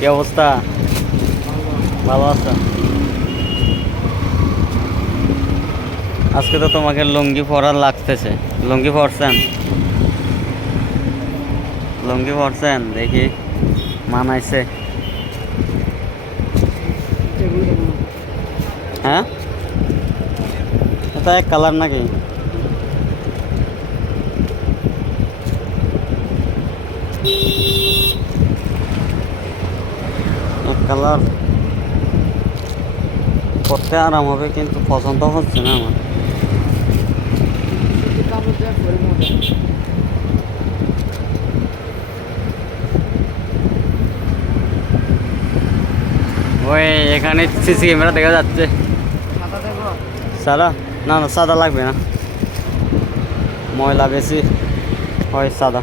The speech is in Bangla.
কি অবস্থা? ভালো আছো? আজকে তো তোমাকে লুঙ্গি পরার লাগতেছে। লুঙ্গি পরছেন? লুঙ্গি পরছেন দেখি, মানাইছে? হ্যাঁ, এটা এক কালার নাকি? এক কালার পরতে আরাম হবে, কিন্তু পছন্দ হচ্ছে না আমার। ওই এখানে সিসি ক্যামেরা দেখা যাচ্ছে। সাদা? না না, সাদা লাগবে না, ময়লা বেশি হয় সাদা।